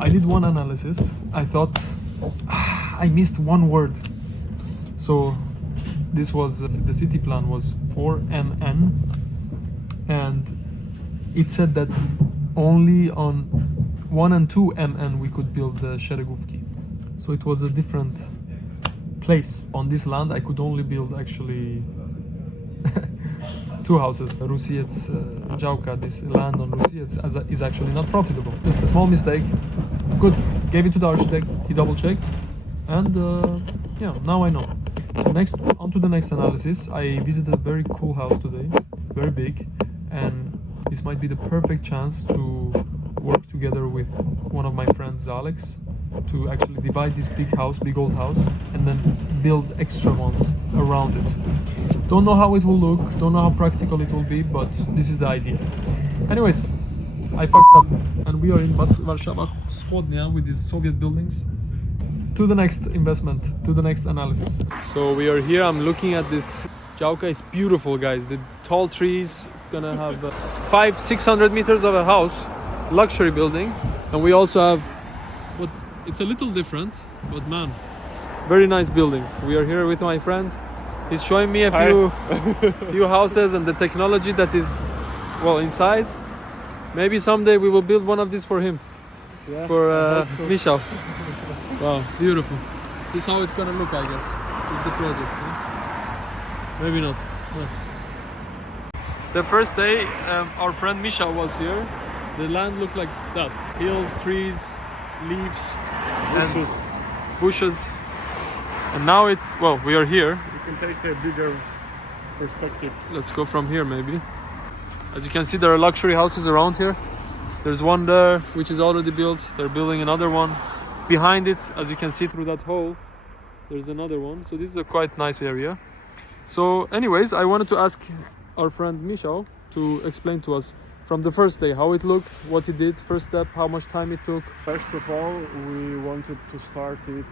I did one analysis. I thought I missed one word. So this was the city plan was 4MN, and it said that only on 1 and 2 MN we could build the Szeregówki. So it was a different place. On this land I could only build actually 2 houses. Rusiec działka, this land on Rusiec is actually not profitable. Just a small mistake. Good. Gave it to the architect. He double checked, and yeah, now I know. So on to the next analysis. I visited a very cool house today, very big, and this might be the perfect chance to work together with one of my friends, Alex, to actually divide this big old house, and then build extra ones around it. Don't know how it will look, don't know how practical it will be, but this is the idea. Anyways, I fucked up, and we are in Warszawa Wschodnia with these Soviet buildings. To the next investment, to the next analysis. So we are here, I'm looking at this działka. It's beautiful, guys. The tall trees. It's gonna have 500-600 meters of a house, luxury building. And we also have what, it's a little different, but man, very nice buildings. We are here with my friend. He's showing me a few houses and the technology that is, well, inside. Maybe someday we will build one of these for him, yeah, for Michał. Wow, beautiful. This is how it's gonna look, I guess. This is the project. Yeah? Maybe not. Yeah. The first day, our friend Michał was here. The land looked like that: hills, trees, leaves, bushes. And bushes. And now we are here. You can take a bigger perspective. Let's go from here, maybe. As you can see, there are luxury houses around here. There's one there, which is already built. They're building another one. Behind it, as you can see through that hole, there's another one. So this is a quite nice area. So anyways, I wanted to ask our friend Michał to explain to us from the first day how it looked, what he did, first step, how much time it took. First of all, we wanted to start it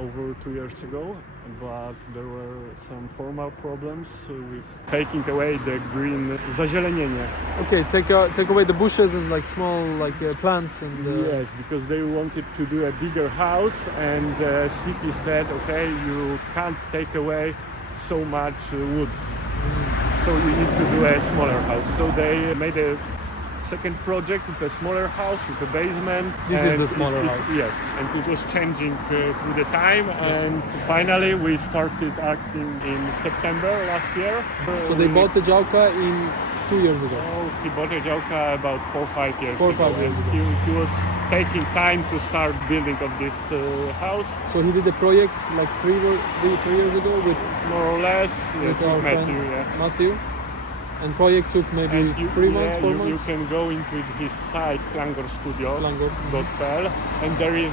over 2 years ago, but there were some formal problems with taking away the green zazielenienie. Okay, take away the bushes and like small plants and. Yes, because they wanted to do a bigger house, and the city said, okay, you can't take away so much wood, so you need to do a smaller house. So they made a second project with a smaller house with a basement. This is the smaller house. Yes, and it was changing through the time, and finally we started acting in September last year. So they bought the działka in 2 years ago. Oh, he bought a działka about 4 or 5 years ago. 4 or 5 years ago. He was taking time to start building of this house. So he did a project like 3 years ago with more or less with our Matthew, friend yeah. Matthew. And project took maybe 3 months, 4 months? You can go into his site, klangorstudio.pl, and there is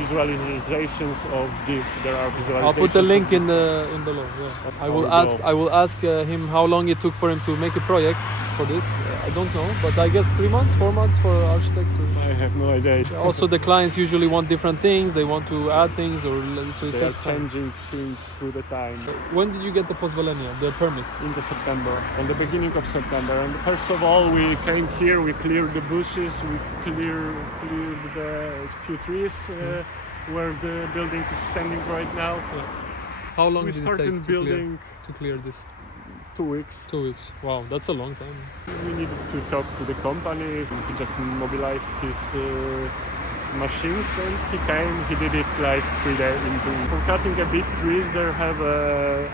visualizations of this. There are visualizations. I'll put the link in below. Yeah. I will ask him how long it took for him to make a project for this. I don't know, but I guess 3 months, 4 months for architect. I have no idea. Also, the clients usually want different things. They want to add things, or so it they are takes time. changing things through the time. So when did you get the pozwolenie, the permit? In the September, on the beginning of September. And first of all, we came here, we cleared the bushes, we cleared the few trees where the building is standing right now. Yeah. How long we did it started take building to clear this? 2 weeks. 2 weeks. Wow, that's a long time. We needed to talk to the company. He just mobilized his machines, and he came. He did it like 3 days into. For cutting a big trees, there have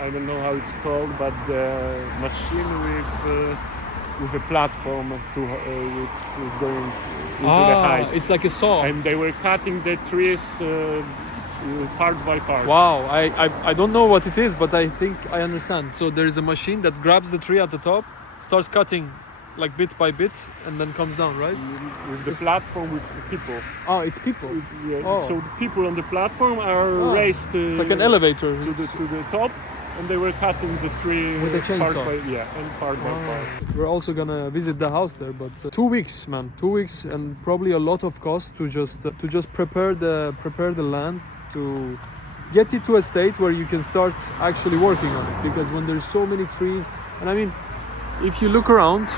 I don't know how it's called, but the machine with a platform which is going into the heights. It's like a saw. And they were cutting the trees part by part. Wow, I don't know what it is, but I think I understand. So there is a machine that grabs the tree at the top, starts cutting like bit by bit, and then comes down, right? With the platform with people. Oh, it's people. Yeah. Oh. So the people on the platform are raised. It's like an elevator to the top, and they were cutting the tree with a chainsaw. Part by part. We're also gonna visit the house there, but 2 weeks, man, 2 weeks, and probably a lot of cost to just prepare the land, to get it to a state where you can start actually working on it. Because when there's so many trees, and I mean, if you look around,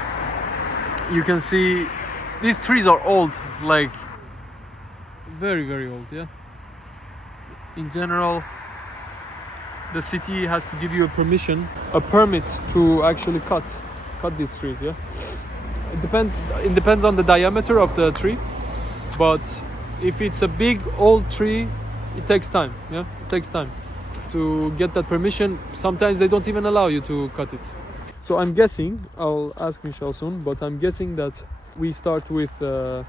you can see these trees are old, like Very, very old, yeah. In general, the city has to give you a permit to actually cut these trees, yeah. It depends on the diameter of the tree, but if it's a big old tree, it takes time, yeah. It takes time to get that permission. Sometimes they don't even allow you to cut it. So I'm guessing, I'll ask Michelle soon, but I'm guessing that we start with the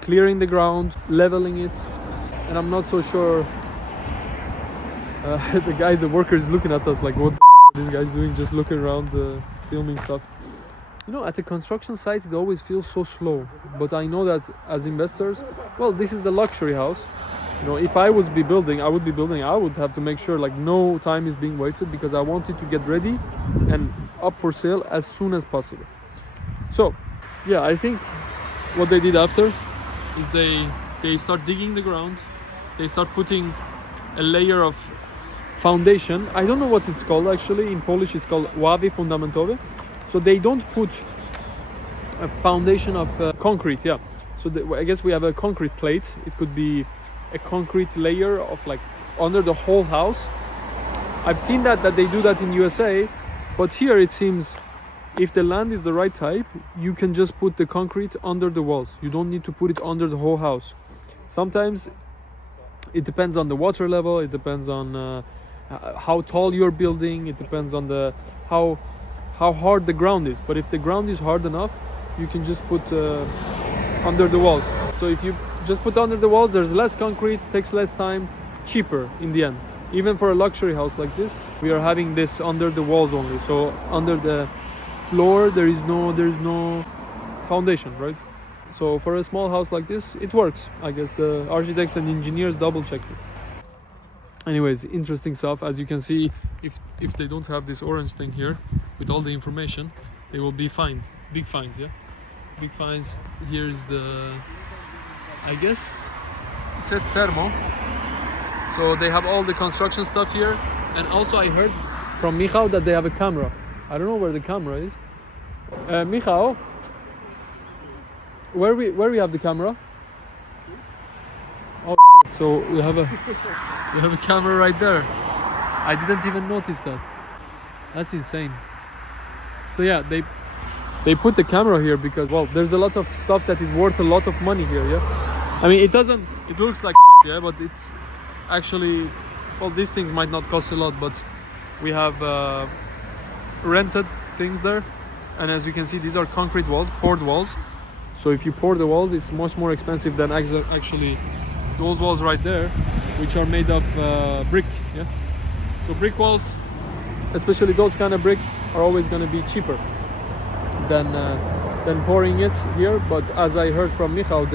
clearing the ground, leveling it, and I'm not so sure. The worker is looking at us like, what the f are these guys doing, just looking around, filming stuff. You know, at a construction site, it always feels so slow. But I know that as investors, well, this is a luxury house. You know, if I would be building, I would have to make sure like no time is being wasted, because I want it to get ready and up for sale as soon as possible. So, yeah, I think what they did after is they start digging the ground. They start putting a layer of foundation. I don't know what it's called actually. In Polish it's called ławy fundamentowe. So they don't put a foundation of concrete, yeah. So I guess we have a concrete plate. It could be a concrete layer of like under the whole house. I've seen that they do that in USA, but here it seems if the land is the right type, you can just put the concrete under the walls. You don't need to put it under the whole house. Sometimes it depends on the water level, it depends on how tall you're building, it depends on how hard the ground is. But if the ground is hard enough, you can just put under the walls. So if you just put under the walls, there's less concrete, takes less time, cheaper in the end. Even for a luxury house like this, we are having this under the walls only. So under the floor there's no foundation, right? So for a small house like this, it works. I guess the architects and engineers double checked it. Anyways, interesting stuff. As you can see, if they don't have this orange thing here with all the information, they will be fined. Big fines, yeah? Big fines. Here's I guess it says thermo. So they have all the construction stuff here. And also I heard from Michał that they have a camera. I don't know where the camera is. Michał, where we have the camera? Oh shit. So we have a camera right there. I didn't even notice that. That's insane. So yeah, they put the camera here because, well, there's a lot of stuff that is worth a lot of money here, yeah? I mean, it looks like shit, yeah, but it's actually, well, these things might not cost a lot, but we have rented things there. And as you can see, these are concrete walls, poured walls. So if you pour the walls, it's much more expensive than actually those walls right there, which are made of brick, yeah? So brick walls, especially those kind of bricks, are always going to be cheaper than pouring it here. But as I heard from Michał,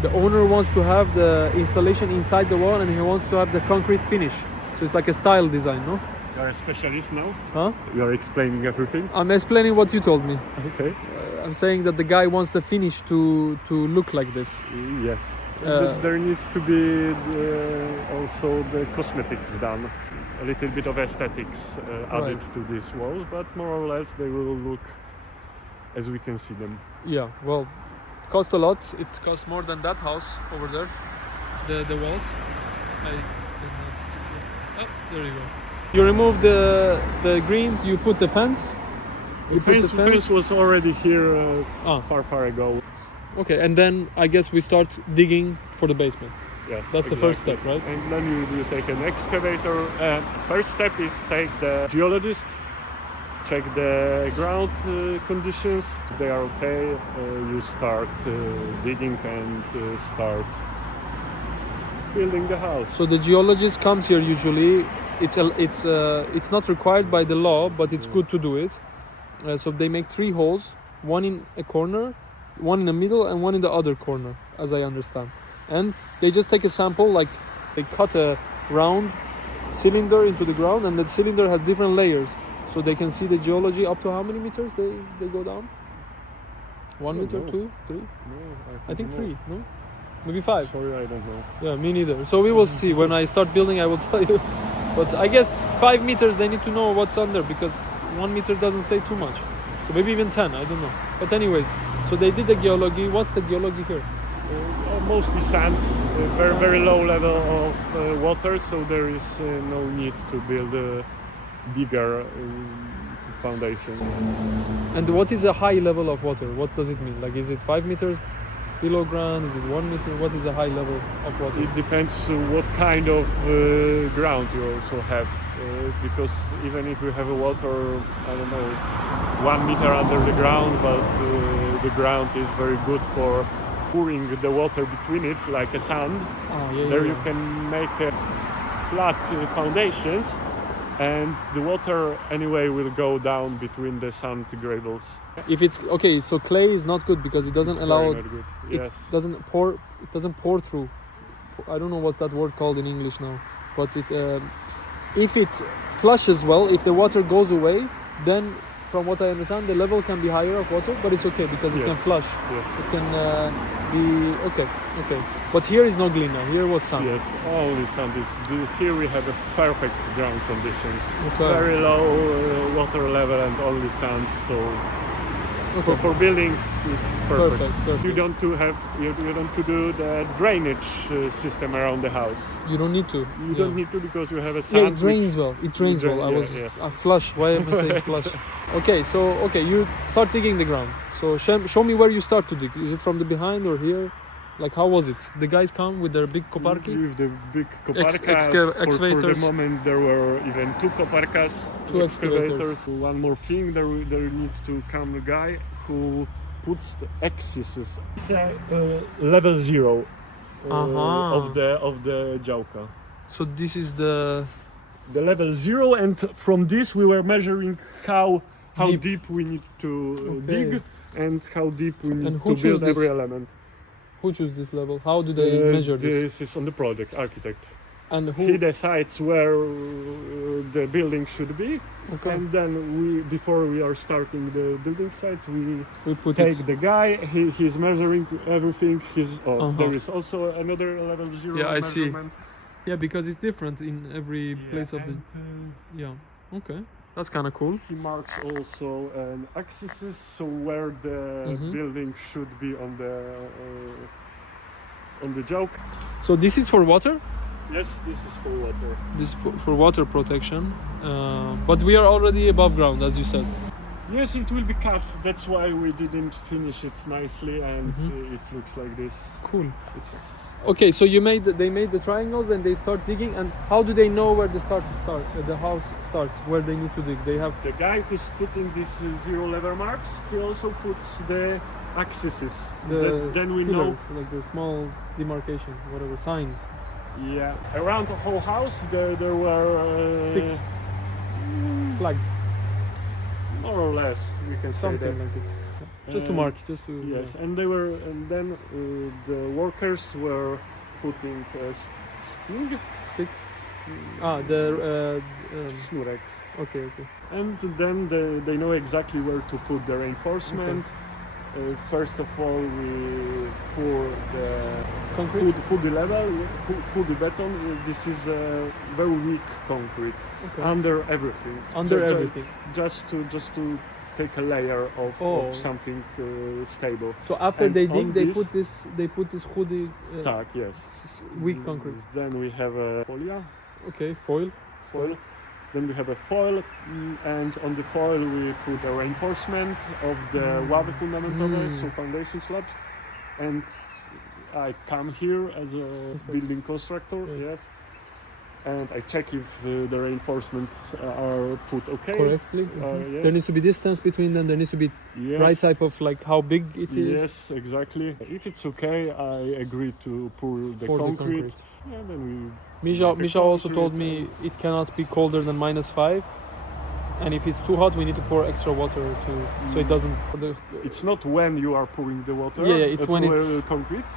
the owner wants to have the installation inside the wall, and he wants to have the concrete finish. So it's like a style design, no? You're a specialist now? Huh? You're explaining everything? I'm explaining what you told me. Okay. I'm saying that the guy wants the finish to look like this. Yes. There needs to be also the cosmetics done. A little bit of aesthetics added to this wall, but more or less they will look as we can see them. Yeah, well, it cost a lot. It costs more than that house over there, the walls. I cannot see it. Oh, there you go. You remove the greens, you put the fence. The fence was already here far ago. Okay, and then I guess we start digging for the basement. Yes, that's exactly the first step, right? And then you take an excavator. First step is take the geologist, check the ground conditions. If they are okay, you start digging and start building the house. So the geologist comes here usually. It's not required by the law, but it's good to do it. So they make 3 holes, one in a corner, one in the middle, and one in the other corner, as I understand. And they just take a sample, like they cut a round cylinder into the ground, and that cylinder has different layers. So they can see the geology up to how many meters they go down? 1 meter, 2, 3? No, I think 3, no? Maybe 5. Sorry, I don't know. Yeah, me neither. So we will see. When I start building, I will tell you. But I guess 5 meters, they need to know what's under, because 1 meter doesn't say too much. So maybe even 10, I don't know. But anyways, so they did the geology. What's the geology here? mostly sand, very low level of water, so there is no need to build a bigger foundation. And what is a high level of water? What does it mean? Like, is it 5 meters below ground? Is it 1 meter? What is a high level of water? It depends what kind of ground you also have, because even if you have a water, I don't know, 1 meter under the ground, but the ground is very good for pouring the water between it, like a sand. There you can make flat foundations, and the water anyway will go down between the sand gravels. If it's okay, so clay is not good because it doesn't It's allow. very not good. Yes. It doesn't pour. It doesn't pour through. I don't know what that word called in English now, but it. If it flushes well, if the water goes away, then from what I understand, the level can be higher of water, but it's okay because it can flush. Yes. It can be okay. But here is no glina. Here was sand. Yes, only sand is. Here we have a perfect ground conditions. Okay. Very low water level and only sand. So for buildings, it's perfect. You don't to have you don't to do the drainage system around the house. You don't need to. You don't need to because you have a sand. Yeah, it drains well. It drains well. Flush. Why am I saying flush? Okay, you start digging the ground. So show me where you start to dig. Is it from the behind or here? Like, how was it? The guys come with their big koparki? With the big koparka. Excavators. For the moment, there were even two koparkas, two excavators. One more thing, there needs to come a guy who puts the axes. It's level 0 of the działka. So this is the level 0, and from this we were measuring how deep we need to dig and how deep we need to build every element. Who chooses this level? How do they measure this? This is on the project architect. And he decides where the building should be, and then before we are starting the building site, we take the guy. He's measuring everything. There is also another level 0 measurement. I see. Yeah, because it's different in every place of the. Okay. That's kind of cool. He marks also an axis, so where the building should be on the działka. So this is for water? Yes, this is for water. This is for water protection, but we are already above ground, as you said. Yes, it will be cut. That's why we didn't finish it nicely, and it looks like this. Cool. Okay, so they made the triangles and they start digging. And how do they know where the house starts, where they need to dig? They have the guy who's putting these 0 level marks. He also puts the axes. Then we know, like the small demarcation, whatever signs. Yeah, around the whole house there were sticks, flags, more or less. We can say something that. like it. Just to mark, yes, and then the workers were putting sticks. Sznurek. Okay. And then they know exactly where to put the reinforcement. First of all, we pour the concrete, fully level, fully beton. This is a very weak concrete under everything. Just to take a layer of something stable. So after they dig, they put this hoodie. Yes. Weak concrete. Then we have a folia. Okay, foil. Then we have a foil, and on the foil we put a reinforcement of the ławy fundamentowe, so foundation slabs. And I come here as a building constructor, yes, and I check if the reinforcements are put correctly. Yes. There needs to be distance between them. There needs to be right type of, like, how big it is. Yes, exactly. If it's okay, I agree to pour the concrete. Yeah, then we. Misha also told me it cannot be colder than -5, and if it's too hot, we need to pour extra water so it doesn't. It's not when you are pouring the water. Yeah, it's when it's concrete.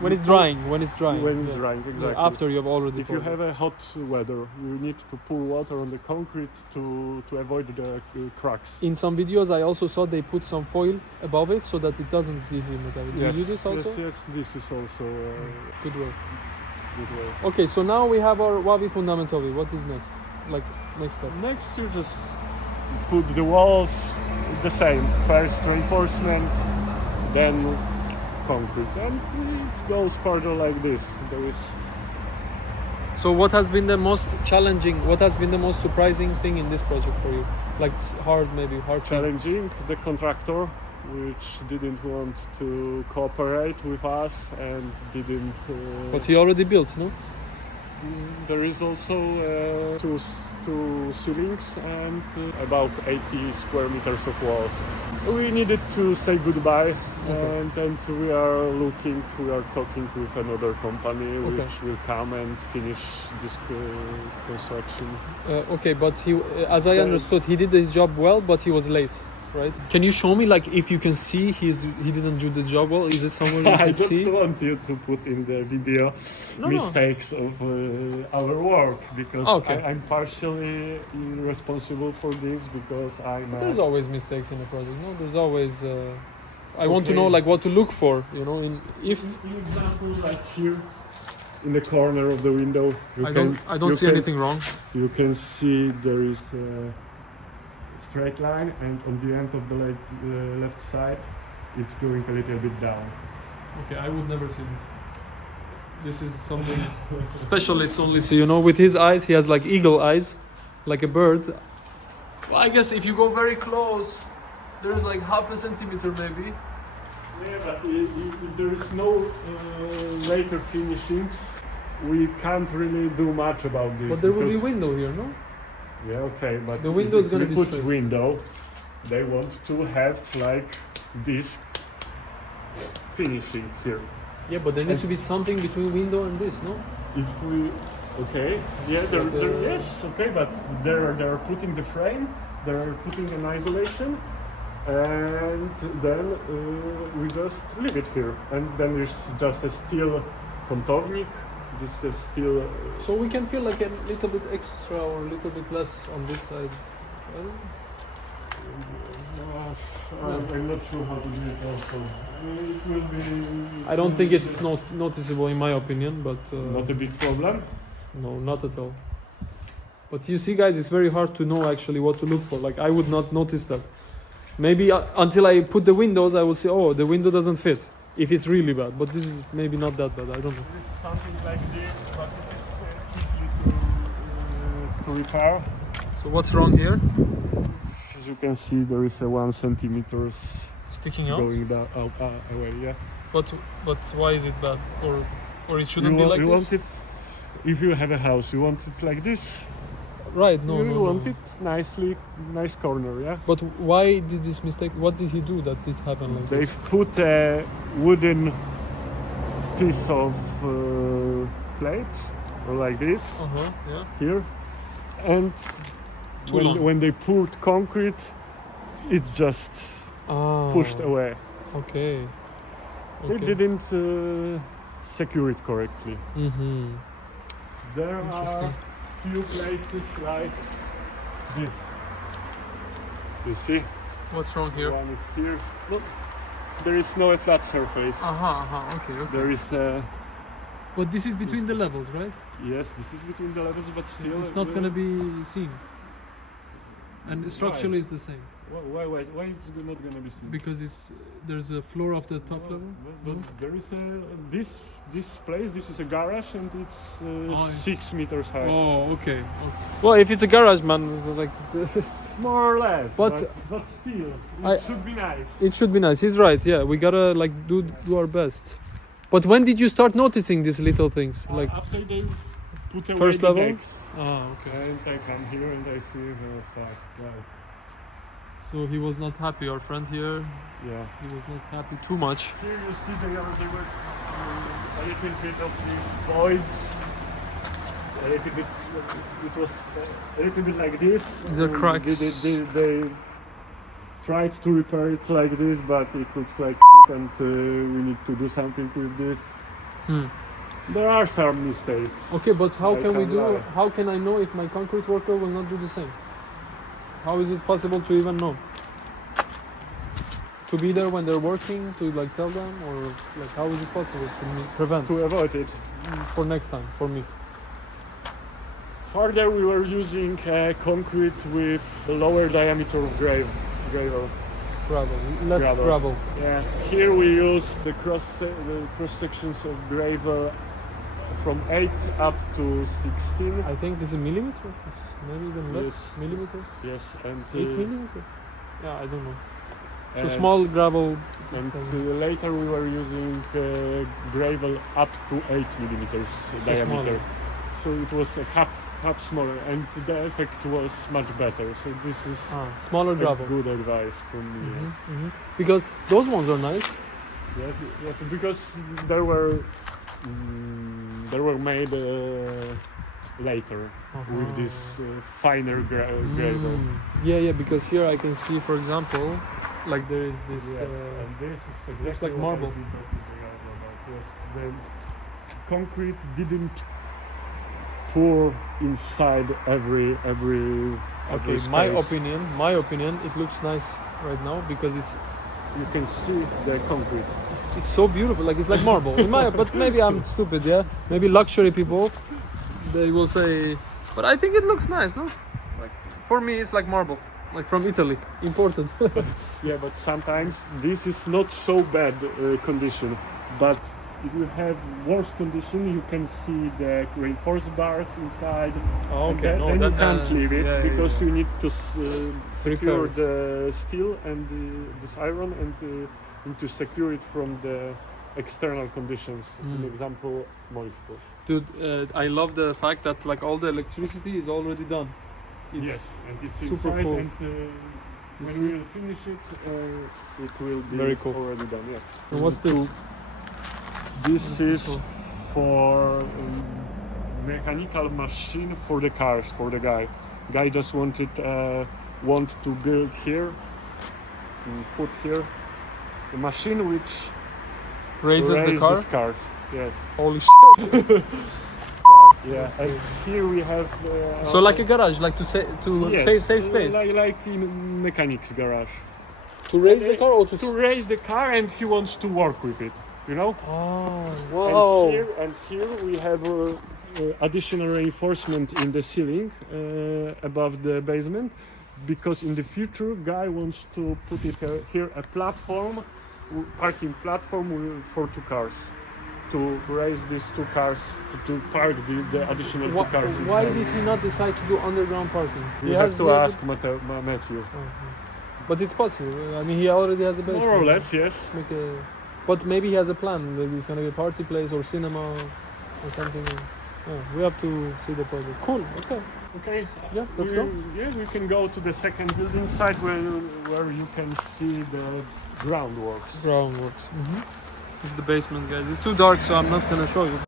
When it's drying. When it's drying, exactly. After you have already. If you have a hot weather, you need to pour water on the concrete to avoid the cracks. In some videos, I also saw they put some foil above it so that it doesn't give humidity. Do you do this also? Yes. This is also good work. Good way. Okay, so now we have our ławy fundamentowe. What is next? Like, next step? Next, you just put the walls the same. First reinforcement, then concrete, and it goes further like this. There is So what has been the most challenging, what has been the most surprising thing in this project for you? Like hard thing? challenging the contractor, which didn't want to cooperate with us and didn't. But he already built, no? There is also two ceilings and about 80 square meters of walls. We needed to say goodbye, and we are talking with another company which will come and finish this construction. Okay, but he, as I understood, he did his job well, but he was late, right? Can you show me, like, if you can see he didn't do the job well? Is it somewhere you can see? I don't want you to put in the video mistakes of our work, because I'm partially responsible for this, because There's always mistakes in a project, no? There's always... I want to know, like, what to look for, you know, in example, like here in the corner of the window. I don't see anything wrong. You can see there is a straight line, and on the end of the left side, it's going a little bit down. Okay, I would never see this. This is something specialists only see, you know, with his eyes, he has like eagle eyes, like a bird. Well, I guess if you go very close, there's like half a centimeter maybe. Yeah, but if there is no later finishings, we can't really do much about this. But there will be window here, no? Yeah, okay, but the window is going to be put straight. Window, they want to have like this finishing here. Yeah, but there needs to be something between window and this, no? If we, okay, yeah, yes, okay, but they're putting the frame, they're putting an isolation, and then we just leave it here, and then there's just a steel kontownik, just a steel. So we can feel like a little bit extra or a little bit less on this side. I'm not sure how to do it also. It will be. I don't think it's noticeable in my opinion, but not a big problem. No, not at all. But you see, guys, it's very hard to know actually what to look for. Like, I would not notice that. Maybe until I put the windows, I will say, oh, the window doesn't fit. If it's really bad, but this is maybe not that bad. I don't know. This is something like this, but it is easily to repair. So what's wrong here? As you can see, there is a 1 centimeter Sticking out. going down away. Yeah. But why is it bad? Or it shouldn't be like you this? Want it, if you have a house, you want it like this. Right. No. You no, want no. it nice corner. Yeah. But why did this mistake? What did he do that this happened like this? They've put a wooden piece of plate, or like this, Yeah. here, and when they poured concrete, it just pushed away. Okay. They didn't secure it correctly. Mm-hmm. There are few places like this. You see? What's wrong here? One is here. Look, there is no flat surface. Okay. There is a. But this is between the levels, right? Yes, this is between the levels, but still it's not gonna be seen. And structurally it's the same. Why it's not gonna be seen? Because there's a floor of the top level. But there is this place. This is a garage, and it's 6 meters high. Oh, okay. Well, if it's a garage, man, like more or less. But still, it should be nice. It should be nice. He's right. Yeah, we gotta like do our best. But when did you start noticing these little things? Like after they put away first the level. decks. Okay. And I come here and I see, oh fuck, guys. So he was not happy. Our friend here. Yeah. He was not happy too much. Here you see there were a little bit of these voids. A little bit. It was a little bit like this. These are cracks. They tried to repair it like this, but it looks like shit, and we need to do something with this. There are some mistakes. Okay, but how can we do? lie. How can I know if my concrete worker will not do the same? How is it possible to even know? To be there when they're working, to like tell them, or like how is it possible to prevent? To avoid it. For next time, for me. Further, we were using concrete with a lower diameter of gravel. gravel, less gravel. Yeah. Here we use the cross sections of gravel from 8 up to 16. I think this is a millimeter. It's maybe even less. Yes. Millimeter. Yes, and 8 millimeter. Yeah, I don't know. So and- small gravel. And later we were using gravel up to 8 millimeters diameter. smaller. So it was a half smaller, and the effect was much better. So this is Smaller gravel. good advice from me. Yes. Because those ones are nice. Yes, because they were made later with this finer gravel. Yeah, because here I can see, for example, like there is this. And this is exactly looks like what marble. I did about. Yes, the concrete didn't pour inside every Okay, space. my opinion, it looks nice right now because You can see the concrete. it's so beautiful. Like it's like marble. But maybe I'm stupid. Yeah, maybe luxury people, they will say, but I think it looks nice. No, like for me, it's like marble, like from Italy, imported. Yeah, but sometimes this is not so bad condition. But if you have worse condition, you can see the reinforced bars inside. Oh, okay. And No, then you that- can't leave it because yeah. you need to secure Repairs. the steel and this iron and to secure it from the external conditions. An example, moisture. Dude, I love the fact that like all the electricity is already done. It's Yes, and it's super inside, cool. and when see? we will finish it, it will be Very cool. already done. Yes. And what's this? This is for? for mechanical machine for the cars, for the guy. Guy just want to build here, and put here the machine which Raises the raises car. these cars. Yes. Holy shit! Yeah. And here we have. So like a garage, like to yes, save space. Like in mechanics garage. To raise the car or To raise the car, and he wants to work with it. You know. Oh, wow! And here we have additional reinforcement in the ceiling above the basement, because in the future guy wants to put it here a platform, parking platform for 2 cars, to raise these 2 cars to park the additional 2 cars. Why inside. did he not decide to do underground parking? We have to ask Matthew. But it's possible. I mean, he already has a basement. More or less, yes. But maybe he has a plan. Maybe it's gonna be a party place or cinema or something. Yeah, we have to see the project. Cool. Okay. Okay. Yeah, let's go. Yes, we can go to the second building site where you can see the groundworks. Groundworks. This is the basement, guys. It's too dark, so I'm not gonna show you.